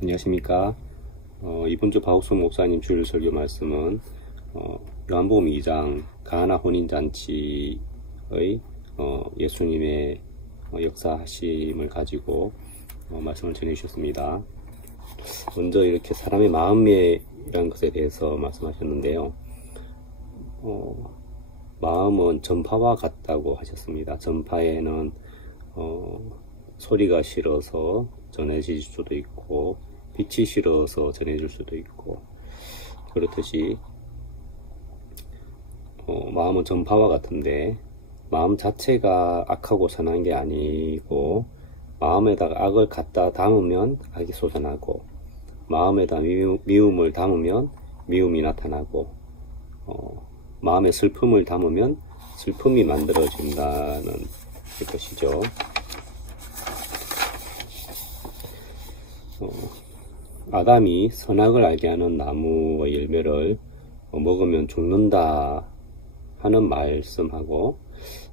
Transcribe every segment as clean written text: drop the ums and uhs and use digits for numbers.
안녕하십니까. 이번 주 박옥성 목사님 주일 설교 말씀은 요한복음 2장 가나 혼인잔치의 예수님의 역사하심을 가지고 말씀을 전해주셨습니다. 먼저 이렇게 사람의 마음이라는 것에 대해서 말씀하셨는데요. 마음은 전파와 같다고 하셨습니다. 전파에는 소리가 싫어서 전해질 수도 있고 빛이 싫어서 전해질 수도 있고, 그렇듯이 마음은 전파와 같은데 마음 자체가 악하고 선한 게 아니고, 마음에다가 악을 갖다 담으면 악이 솟아나고, 마음에다 미움을 담으면 미움이 나타나고, 마음에 슬픔을 담으면 슬픔이 만들어진다는 것이죠. 아담이 선악을 알게 하는 나무의 열매를 먹으면 죽는다 하는 말씀하고,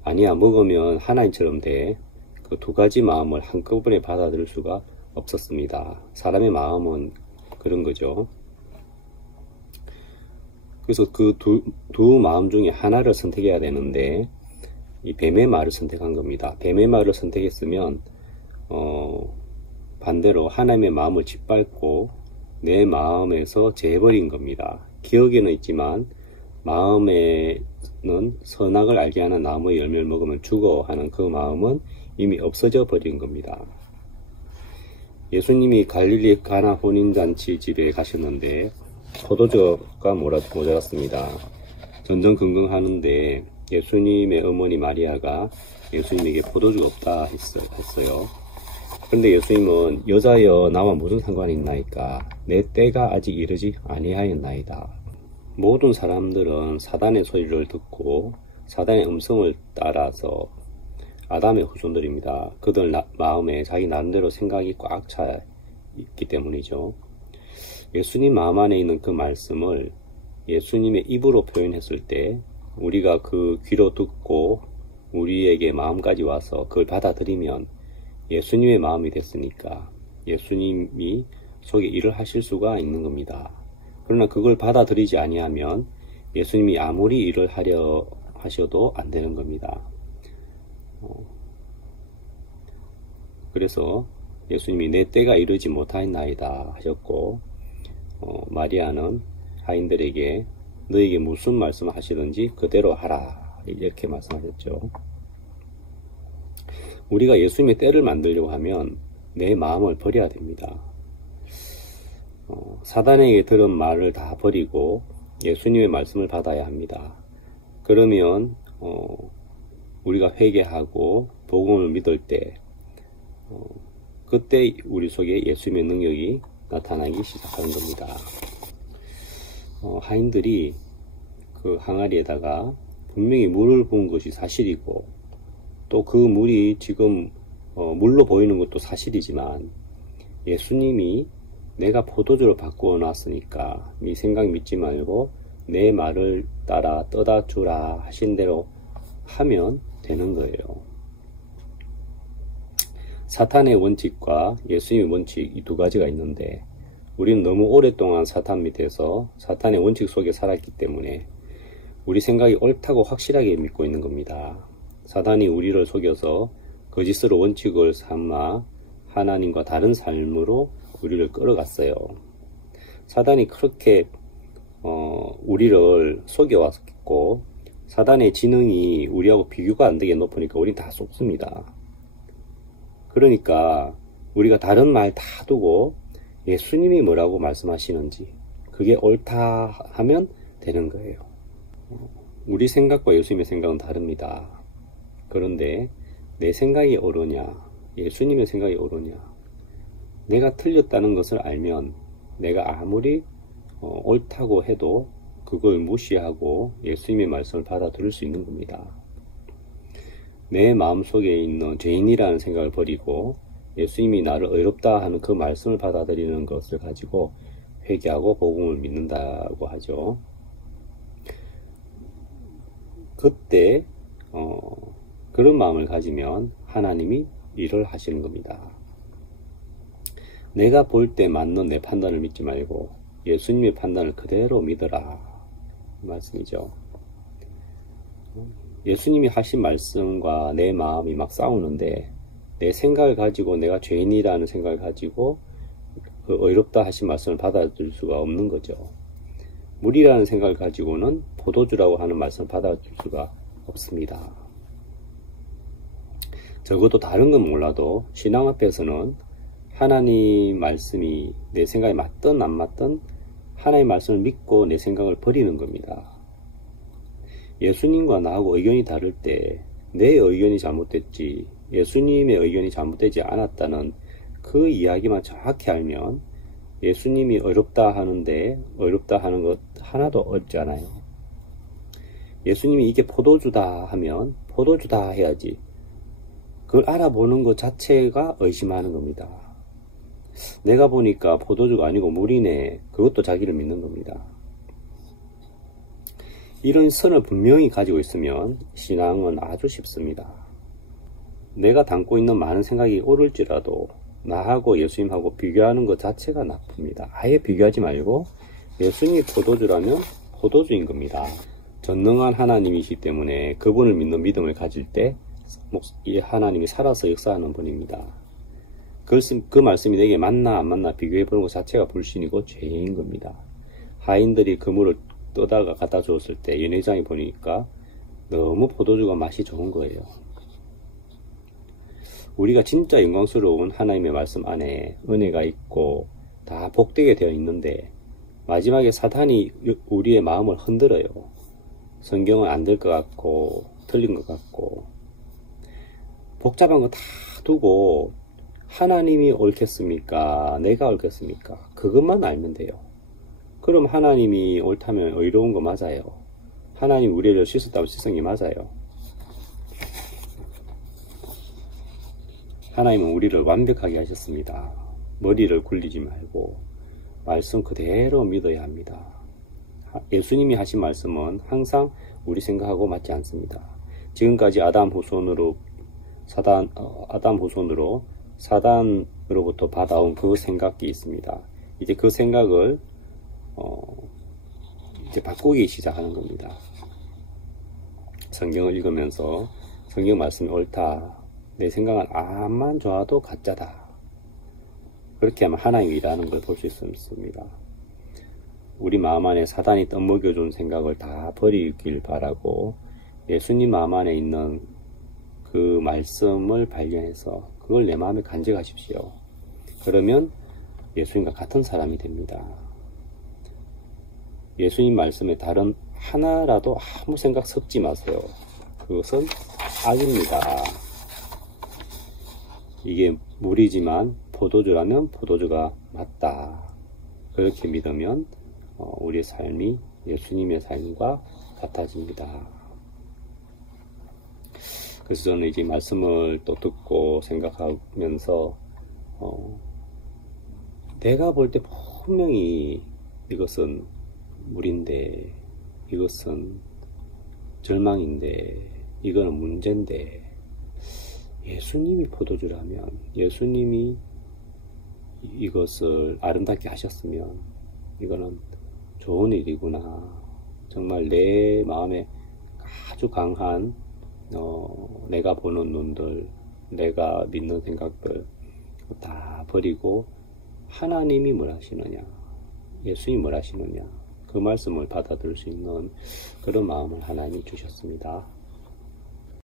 아니야, 먹으면 하나님처럼 돼, 그 두 가지 마음을 한꺼번에 받아들일 수가 없었습니다. 사람의 마음은 그런 거죠. 그래서 그 두 마음 중에 하나를 선택해야 되는데, 이 뱀의 말을 선택한 겁니다. 뱀의 말을 선택했으면 반대로 하나님의 마음을 짓밟고 내 마음에서 재버린 겁니다. 기억에는 있지만 마음에는 선악을 알게 하는 나무의 열매를 먹으면 죽어 하는 그 마음은 이미 없어져 버린 겁니다. 예수님이 갈릴리 가나 혼인잔치 집에 가셨는데 포도주가 모자랐습니다. 전전긍긍하는데 예수님의 어머니 마리아가 예수님에게 포도주가 없다 했어요. 그런데 예수님은 여자여 나와 무슨 상관이 있나이까, 내 때가 아직 이르지 아니하였나이다. 모든 사람들은 사단의 소리를 듣고 사단의 음성을 따라서 아담의 후손들입니다. 그들 마음에 자기 나름대로 생각이 꽉 차 있기 때문이죠. 예수님 마음 안에 있는 그 말씀을 예수님의 입으로 표현했을 때 우리가 그 귀로 듣고 우리에게 마음까지 와서 그걸 받아들이면 예수님의 마음이 됐으니까 예수님이 속에 일을 하실 수가 있는 겁니다. 그러나 그걸 받아들이지 아니하면 예수님이 아무리 일을 하려 하셔도 안 되는 겁니다. 그래서 예수님이 내 때가 이르지 못하였나이다 하셨고, 마리아는 하인들에게 너에게 무슨 말씀을 하시든지 그대로 하라 이렇게 말씀하셨죠. 우리가 예수님의 때를 만들려고 하면 내 마음을 버려야 됩니다. 사단에게 들은 말을 다 버리고 예수님의 말씀을 받아야 합니다. 그러면 우리가 회개하고 복음을 믿을 때 그때 우리 속에 예수님의 능력이 나타나기 시작하는 겁니다. 하인들이 그 항아리에다가 분명히 물을 부은 것이 사실이고, 또 그 물이 지금 물로 보이는 것도 사실이지만 예수님이 내가 포도주를 바꾸어 놨으니까 네 생각 믿지 말고 내 말을 따라 떠다 주라 하신 대로 하면 되는 거예요. 사탄의 원칙과 예수님의 원칙, 이 두 가지가 있는데 우리는 너무 오랫동안 사탄 밑에서 사탄의 원칙 속에 살았기 때문에 우리 생각이 옳다고 확실하게 믿고 있는 겁니다. 사단이 우리를 속여서 거짓으로 원칙을 삼아 하나님과 다른 삶으로 우리를 끌어갔어요. 사단이 그렇게 우리를 속여왔고, 사단의 지능이 우리하고 비교가 안 되게 높으니까 우린 다 속습니다. 그러니까 우리가 다른 말 다 두고 예수님이 뭐라고 말씀하시는지 그게 옳다 하면 되는 거예요. 우리 생각과 예수님의 생각은 다릅니다. 그런데 내 생각이 옳으냐, 예수님의 생각이 옳으냐, 내가 틀렸다는 것을 알면 내가 아무리 옳다고 해도 그걸 무시하고 예수님의 말씀을 받아들일 수 있는 겁니다. 내 마음속에 있는 죄인이라는 생각을 버리고 예수님이 나를 의롭다 하는 그 말씀을 받아들이는 것을 가지고 회개하고 복음을 믿는다고 하죠. 그때 그런 마음을 가지면 하나님이 일을 하시는 겁니다. 내가 볼 때 맞는 내 판단을 믿지 말고 예수님의 판단을 그대로 믿어라. 이 말씀이죠. 예수님이 하신 말씀과 내 마음이 막 싸우는데 내 생각을 가지고 내가 죄인이라는 생각을 가지고 그 어이롭다 하신 말씀을 받아들일 수가 없는 거죠. 무리라는 생각을 가지고는 포도주라고 하는 말씀을 받아들일 수가 없습니다. 적어도 다른 건 몰라도 신앙 앞에서는 하나님 말씀이 내 생각에 맞든 안 맞든 하나님 말씀을 믿고 내 생각을 버리는 겁니다. 예수님과 나하고 의견이 다를 때 내 의견이 잘못됐지 예수님의 의견이 잘못되지 않았다는 그 이야기만 정확히 알면 예수님이 어렵다 하는데 어렵다 하는 것 하나도 어렵지 않아요. 예수님이 이게 포도주다 하면 포도주다 해야지 그걸 알아보는 것 자체가 의심하는 겁니다. 내가 보니까 포도주가 아니고 물이네. 그것도 자기를 믿는 겁니다. 이런 선을 분명히 가지고 있으면 신앙은 아주 쉽습니다. 내가 담고 있는 많은 생각이 옳을지라도 나하고 예수님하고 비교하는 것 자체가 나쁩니다. 아예 비교하지 말고 예수님이 포도주라면 포도주인 겁니다. 전능한 하나님이시기 때문에 그분을 믿는 믿음을 가질 때 이 하나님이 살아서 역사하는 분입니다. 그 말씀이 내게 맞나 안 맞나 비교해보는 것 자체가 불신이고 죄인 겁니다. 하인들이 그물을 떠다가 갖다 주었을 때 연회장이 보니까 너무 포도주가 맛이 좋은 거예요. 우리가 진짜 영광스러운 하나님의 말씀 안에 은혜가 있고 다 복되게 되어 있는데 마지막에 사탄이 우리의 마음을 흔들어요. 성경은 안 될 것 같고 틀린 것 같고 복잡한 거 다 두고 하나님이 옳겠습니까? 내가 옳겠습니까? 그것만 알면 돼요. 그럼 하나님이 옳다면 의로운 거 맞아요. 하나님 우리를 씻었다고 씻은 게 맞아요. 하나님은 우리를 완벽하게 하셨습니다. 머리를 굴리지 말고 말씀 그대로 믿어야 합니다. 예수님이 하신 말씀은 항상 우리 생각하고 맞지 않습니다. 지금까지 아담 후손으로부터 받아온 그 생각이 있습니다. 이제 그 생각을 이제 바꾸기 시작하는 겁니다. 성경을 읽으면서 성경 말씀이 옳다. 내 생각은 암만 좋아도 가짜다. 그렇게 하면 하나님이 일하는 걸 볼 수 있습니다. 우리 마음 안에 사단이 떠먹여준 생각을 다 버리길 바라고 예수님 마음 안에 있는 그 말씀을 발견해서 그걸 내 마음에 간직하십시오. 그러면 예수님과 같은 사람이 됩니다. 예수님 말씀에 다른 하나라도 아무 생각 섞지 마세요. 그것은 악입니다. 이게 물이지만 포도주라면 포도주가 맞다. 그렇게 믿으면 우리의 삶이 예수님의 삶과 같아집니다. 그래서 저는 이제 말씀을 또 듣고 생각하면서 내가 볼 때 분명히 이것은 물인데 이것은 절망인데 이거는 문제인데 예수님이 포도주라면 예수님이 이것을 아름답게 하셨으면 이거는 좋은 일이구나. 정말 내 마음에 아주 강한 내가 보는 눈들, 내가 믿는 생각들 다 버리고 하나님이 뭘 하시느냐, 예수님이 뭘 하시느냐 그 말씀을 받아들일 수 있는 그런 마음을 하나님이 주셨습니다.